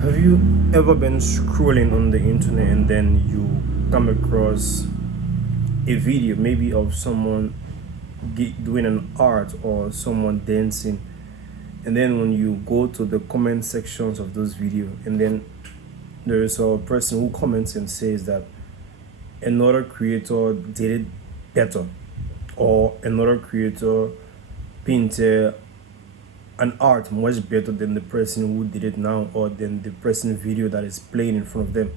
Have you ever been scrolling on the internet and then you come across a video, maybe of someone doing an art or someone dancing, and then when you go to the comment sections of those videos, and then there is a person who comments and says that another creator did it better, or another creator painted an art much better than the person who did it now, or than the person video that is playing in front of them.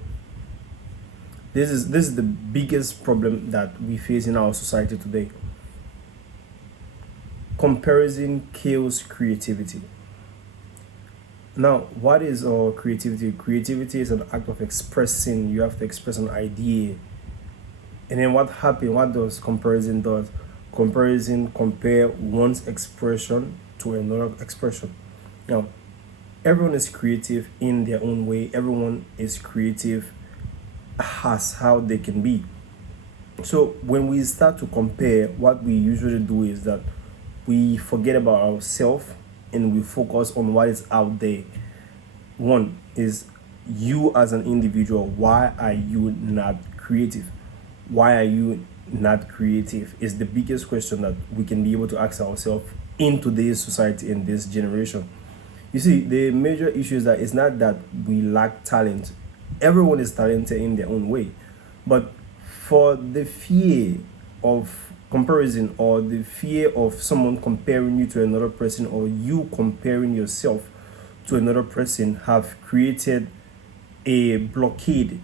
This is the biggest problem that we face in our society today. Comparison kills creativity. Now, what is our creativity? Creativity is an act of expressing. You have to express an idea. And then what happens? What does comparison does? Comparison compare one's expression to another expression. Now, everyone is creative in their own way. Everyone is creative as how they can be. So when we start to compare, what we usually do is that we forget about ourselves and we focus on what is out there. One is you as an individual. Why are you not creative? Why are you not creative is the biggest question that we can be able to ask ourselves in today's society, in this generation. You see, the major issue is that it's not that we lack talent. Everyone is talented in their own way. But for the fear of comparison, or the fear of someone comparing you to another person, or you comparing yourself to another person, have created a blockade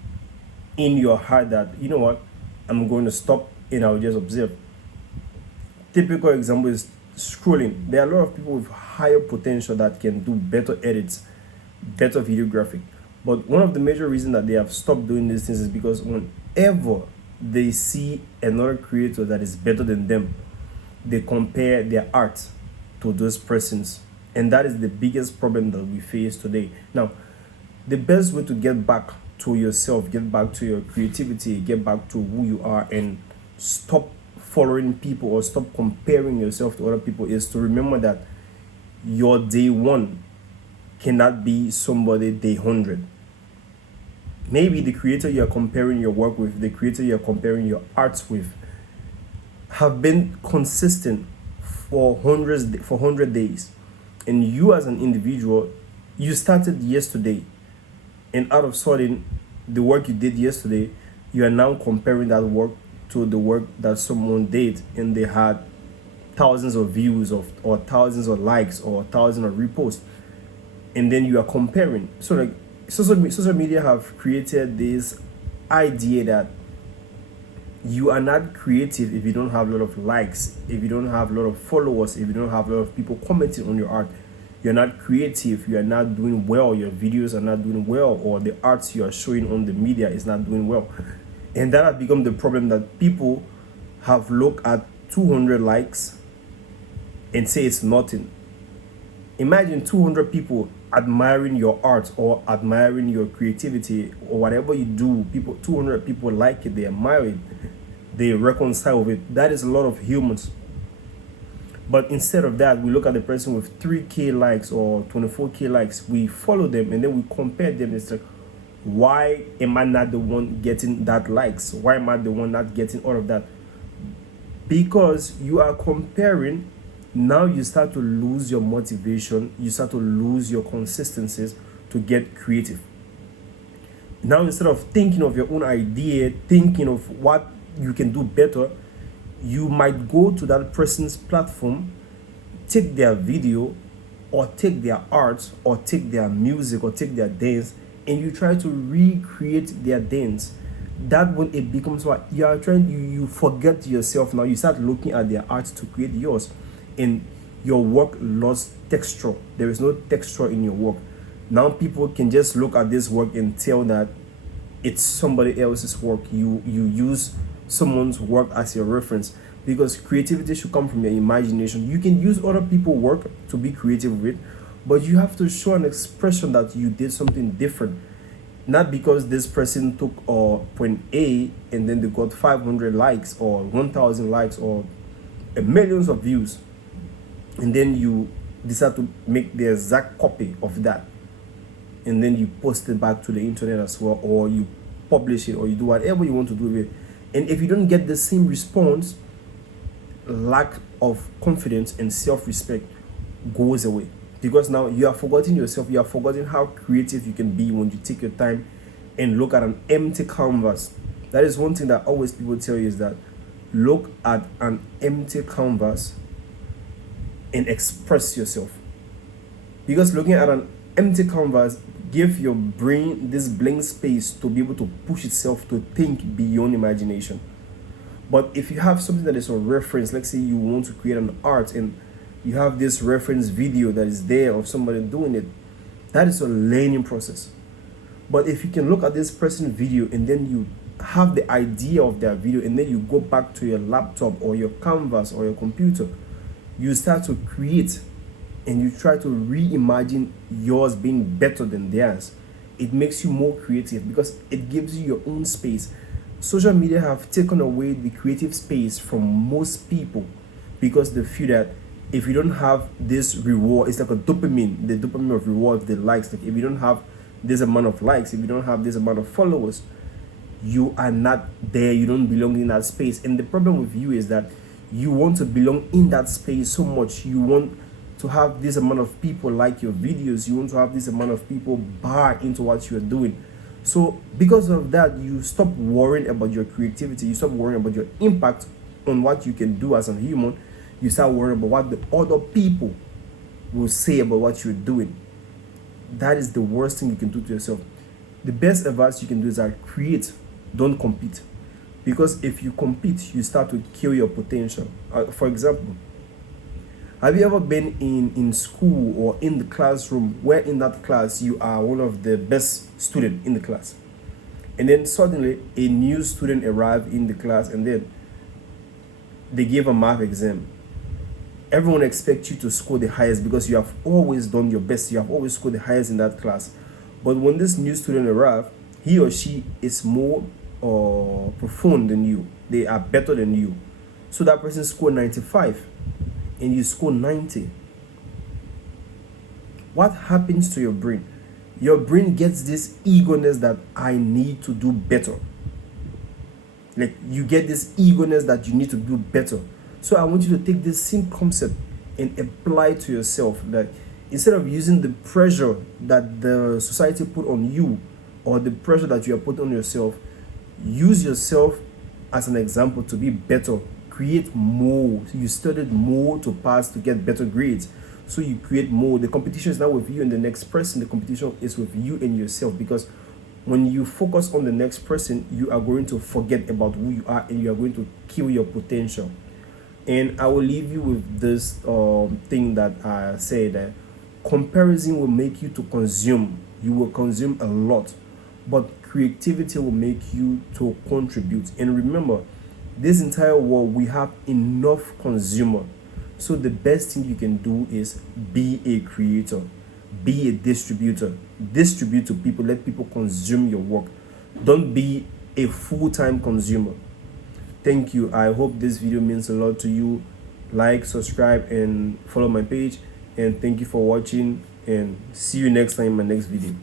in your heart that, you know what, I'm going to stop and I'll just observe. Typical example is scrolling. There are a lot of people with higher potential that can do better edits, better videographic. But one of the major reasons that they have stopped doing these things is because whenever they see another creator that is better than them, they compare their art to those persons. And that is the biggest problem that we face today. Now, the best way to get back to yourself, get back to your creativity, get back to who you are, and stop following people or stop comparing yourself to other people is to remember that your day one cannot be somebody day 100. Maybe the creator you are comparing your work with, the creator you are comparing your arts with, have been consistent for 100 days, and you as an individual, you started yesterday, and out of sudden, the work you did yesterday, you are now comparing that work to the work that someone did, and they had thousands of views of, or thousands of likes, or thousands of reposts, and then you are comparing. So like social media have created this idea that you are not creative if you don't have a lot of likes, if you don't have a lot of followers, if you don't have a lot of people commenting on your art. You're not creative, you are not doing well, your videos are not doing well, or the arts you are showing on the media is not doing well. And that has become the problem, that people have looked at 200 likes and say it's nothing. Imagine 200 people admiring your art or admiring your creativity or whatever you do. 200 people like it, they admire it, they reconcile with it. That is a lot of humans. But instead of that, we look at the person with 3K likes or 24K likes, we follow them, and then we compare them. It's like, why am I not the one getting that likes? Why am I the one not getting all of that? Because you are comparing. Now you start to lose your motivation, you start to lose your consistencies to get creative. Now, instead of thinking of your own idea, thinking of what you can do better, you might go to that person's platform, take their video, or take their art, or take their music, or take their dance, and you try to recreate their dance. That when it becomes what you are trying, you forget yourself. Now you start looking at their art to create yours, and your work lost texture. There is no texture in your work. Now people can just look at this work and tell that it's somebody else's work. You use someone's work as your reference, because creativity should come from your imagination. You can use other people's work to be creative with, but you have to show an expression that you did something different. Not because this person took point A and then they got 500 likes or 1,000 likes or millions of views, and then you decide to make the exact copy of that. and then you post it back to the internet as well, or you publish it, or you do whatever you want to do with it. And if you don't get the same response, lack of confidence and self-respect goes away, because now you are forgetting yourself. You are forgetting how creative you can be when you take your time and look at an empty canvas. That is one thing that always people tell you, is that look at an empty canvas and express yourself. Because looking at an empty canvas give your brain this blank space to be able to push itself to think beyond imagination. But if you have something that is a reference, let's say you want to create an art and you have this reference video that is there of somebody doing it, that is a learning process. But if you can look at this person video and then you have the idea of their video, and then you go back to your laptop or your canvas or your computer, you start to create and you try to reimagine yours being better than theirs. It makes you more creative because it gives you your own space. Social media have taken away the creative space from most people because they feel that if you don't have this reward, it's like a dopamine, the dopamine of reward, the likes. Like if you don't have this amount of likes, if you don't have this amount of followers, you are not there, you don't belong in that space. And the problem with you is that you want to belong in that space so much. You want to have this amount of people like your videos, you want to have this amount of people buy into what you're doing. So because of that, you stop worrying about your creativity, you stop worrying about your impact on what you can do as a human. You start worrying about what the other people will say about what you're doing. That is the worst thing you can do to yourself. The best advice you can do is that create, don't compete. Because if you compete, you start to kill your potential. For example, have you ever been in school or in the classroom where in that class you are one of the best student in the class, and then suddenly a new student arrived in the class and then they gave a math exam? Everyone expects you to score the highest because you have always done your best, you have always scored the highest in that class. But when this new student arrives, he or she is more profound than you, they are better than you. So that person scored 95 and you score 90. What happens to your brain? Your brain gets this eagerness that I need to do better. Like you get this eagerness that you need to do better. So I want you to take this same concept and apply it to yourself, that instead of using the pressure that the society put on you or the pressure that you are put on yourself, use yourself as an example to be better. Create more. You studied more to pass to get better grades. So you create more. The competition is not with you and the next person. The competition is with you and yourself, because when you focus on the next person, you are going to forget about who you are and you are going to kill your potential. And I will leave you with this thing that I say, that comparison will make you to consume. You will consume a lot, but creativity will make you to contribute. And remember, this entire world, we have enough consumer. So the best thing you can do is be a creator, be a distributor, distribute to people, let people consume your work. Don't be a full-time consumer. Thank you. I hope this video means a lot to you. Like, subscribe, and follow my page. And thank you for watching, and see you next time in my next video.